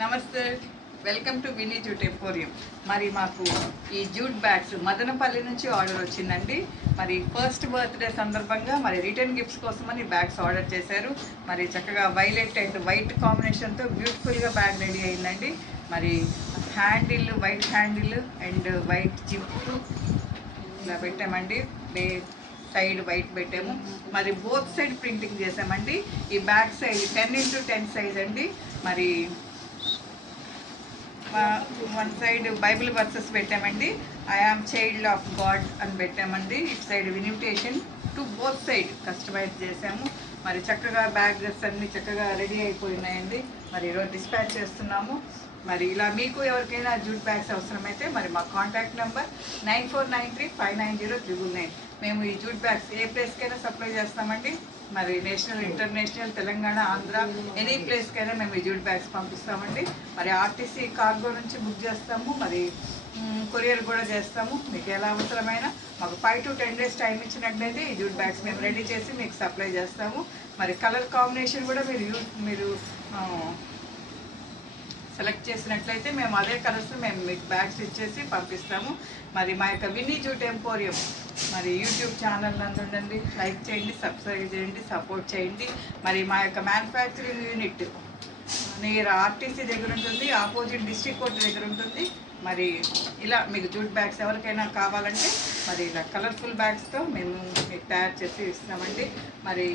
నమస్తే, welcome to వినీ jute emporium. మరి మాకు ఈ జూట్ బ్యాగ్స్ మదనపల్లి నుంచి ఆర్డర్ వచ్చిందండి. మరి ఫస్ట్ బర్త్డే సందర్భంగా మరి రిటర్న్ గిఫ్ట్స్ కోసమని బ్యాగ్స్ ఆర్డర్ చేశారు. మరి చక్కగా వైలెట్ అండ్ వైట్ కాంబినేషన్తో బ్యూటిఫుల్గా బ్యాగ్ రెడీ అయిందండి. మరి handle white handle and white zip ఇలా పెట్టామండి. సైడ్ వైట్ పెట్టాము. మరి బోత్ సైడ్ ప్రింటింగ్ చేసామండి. ఈ బ్యాక్ సైడ్ 10x10 సైజ్ అండి. మరి వన్ సైడ్ బైబిల్ వర్సెస్ పెట్టామండి. I am child of God అని పెట్టామండి. ఇటు side invitation to both side customize చేసాము. మరి చక్కగా బ్యాగ్స్ అన్నీ చక్కగా రెడీ అయిపోయినాయండి. మరి ఈరోజు డిస్పాచ్ చేస్తున్నాము. మరి ఇలా మీకు ఎవరికైనా జూట్ బ్యాగ్స్ అవసరమైతే మరి మా కాంటాక్ట్ నెంబర్ 9493590999. మేము ఈ జూట్ బ్యాగ్స్ ఏ ప్లేస్కైనా సప్లై చేస్తామండి. మరి national, international, Telangana, Andhra any ప్లేస్కైనా మేము ఈ జూట్ బ్యాగ్స్ పంపిస్తామండి. మరి ఆర్టీసీ కార్గో నుంచి బుక్ చేస్తాము. మరి కొరియర్ కూడా చేస్తాము. మీకు ఎలా అవసరమైనా మాకు 5 to 10 days టైం ఇచ్చినట్లయితే ఈ జూట్ బ్యాగ్స్ మేము రెడీ చేసి మీకు సప్లై చేస్తాము. మరి కలర్ కాంబినేషన్ కూడా మీరు సెలెక్ట్ చేసినట్లయితే మేము అదే కలర్స్ మేము మీకు బ్యాగ్స్ ఇచ్చేసి పంపిస్తాము. మరి మా యొక్క వినీ జూట్ ఎంపోరియం మరి యూట్యూబ్ ఛానల్ నందుండండి. లైక్ చేయండి, సబ్స్క్రైబ్ చేయండి, సపోర్ట్ చేయండి. మరి మా యొక్క మ్యానుఫ్యాక్చరింగ్ యూనిట్ నియర్ ఆర్టీసీ దగ్గర ఉంటుంది, ఆపోజిట్ డిస్ట్రిక్ట్ కోర్టు దగ్గర ఉంటుంది. మరి ఇలా మీకు జూట్ బ్యాగ్స్ ఎవరికైనా కావాలంటే మరి ఇలా కలర్ఫుల్ బ్యాగ్స్తో మేము మీకు తయారు చేసి ఇస్తామండి. మరి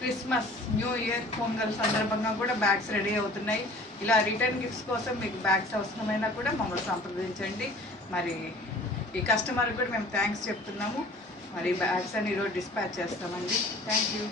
క్రిస్మస్, న్యూ ఇయర్, పొంగల్ సందర్భంగా కూడా బ్యాగ్స్ రెడీ అవుతున్నాయి. ఇలా రిటర్న్ గిఫ్ట్స్ కోసం మీకు బ్యాగ్స్ అవసరమైనా కూడా మమ్మల్ని సంప్రదించండి. మరి ఈ కస్టమర్కి కూడా మేము థ్యాంక్స్ చెప్తున్నాము. మరి బ్యాగ్స్ అని ఈరోజు డిస్పాచ్ చేస్తామండి. Thank you.